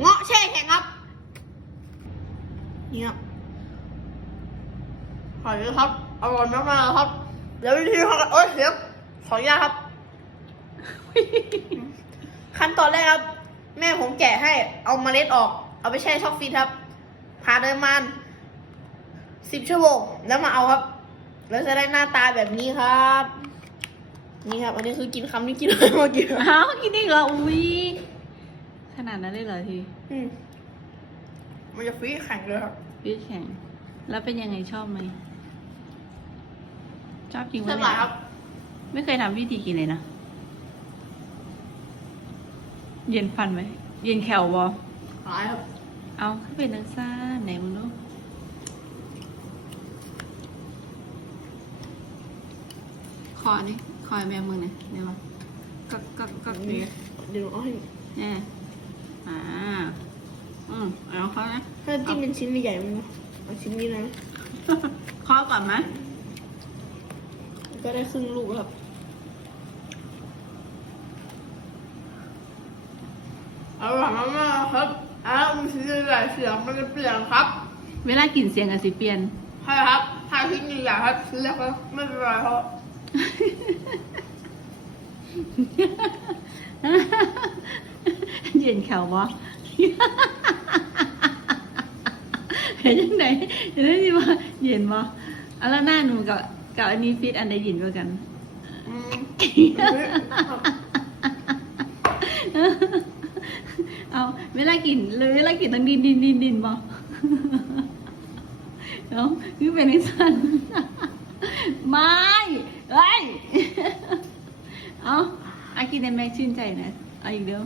เงาะแช่แข็งครับนี่ครับอร่อยเลยครับอร่อยมากๆครับแล้ววิธีทำโอ๊ยเดี๋ยวขออนุญาตครับ ขั้นตอนแรกครับ แม่ผมแกะให้ เอาเมล็ดออก เอาไปแช่ช็อกฟิตครับผ่านไปประมาณสิบชั่วโมงแล้วมาเอาครับ แล้วจะได้หน้าตาแบบนี้ครับ นี่ครับ อันนี้คือกินคำที่กินเมื่อกี้ครับอ้าวกินอีกเหรออุ้ย ขนาดนั้นเลยเหรอทีอืมมันจะฟรีแข็งเลยครับยืดแข็ง แล้วเป็นยังไงชอบไหม ชอบจริงสปะบายเนี่ยครับ ไม่เคยทำวิธีกินเลยนะ เย็นฟันไหม เย็นแขวบอหายครับ เอาขึ้นเป็นนักซ่าไหนมึงดูคอนี่คอยแมวมึงเนี่ยเดี๋ยวมากักกักกักนี่เดี๋ยวเอาให้ แน่ อ่า อืมเอาเขานะถ้าจิ้มเป็นชิ้นใหญ่ๆมันนะเอาชิ้นนี้นะเคาะก่อนไหมก็ได้ครึ่งลูกครับ อร่อยมากๆครับอ้าวมันชิ้นใหญ่ๆเสียงมันจะเปลี่ยนครับ เวลากินเสียงกับสิเปลี่ยนใช่ครับถ้าชิ้นใหญ่ๆครับชิ้นเล็กก็ไม่เป็นไรครับ เย็นแขวบอเห็นยังไงเห็นได้ยินว่าเย็นบอเอาแล้วหน้าหนูกับกับอันนี้ฟิตอันใดเย็นกว่ากันอืมเอาเวลากินเลยเวลากินต้องดินดินดินดินบอเอาคือเป็นนิสันไม่เอ้ยเอาอากินในแม็กชื่นใจนะเอาอีกเดียว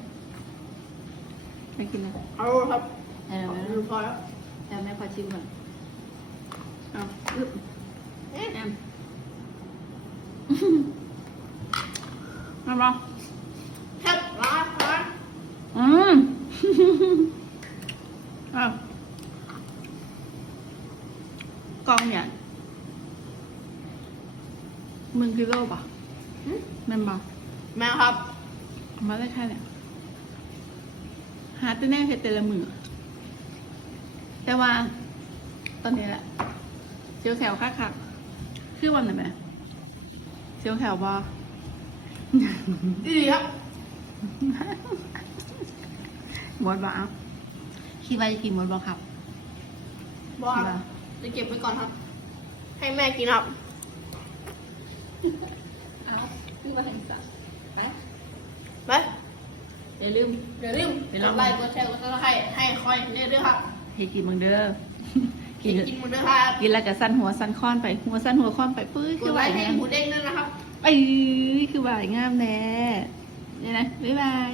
ไปกินเลยเอาครับเดี๋ยวเอาแม่ดูพอแล้วเดี๋ยวแม่ขอชิมก่อนเอาอึ๊บแอมมาบอแค่ร้านร้านอืมเอากล้องเนี่ยมึงกิโลป่ะอืมแมันบ่แม่ครับ มาได้แค่เนี่ย หาแต่แน่แค่แต่ละมือแต่ว่า ตอนนี้แหละเสียวแขวคักคักๆคือวันไหนไหมเสียวแขวบ่ดีครับหมดบ่เอาคิดว่าจะกินหมดบ่ครับบอกครับจะเก็บไว้ก่อนครับ ให้แม่กินครับเอาคือว่าเห็นสักไปไป อย่าลืมอย่าลืมไปกลองดไลค์กดแชร์กดซับสไครต์ให้คอยเรื่อยๆครับให้กินมึงเด้อกิกินนกินหมดด้วยครับกินแล้วก็สั้นหัวสั้นค้อนไปหัวสั้นหัวค้อนไปปื้ยกคือดไลว่าค์ให้งามหมูเด้งด้วยนะครับ เอ้ยคือว่างามแน่เนี่ยนะบ๊ายบาย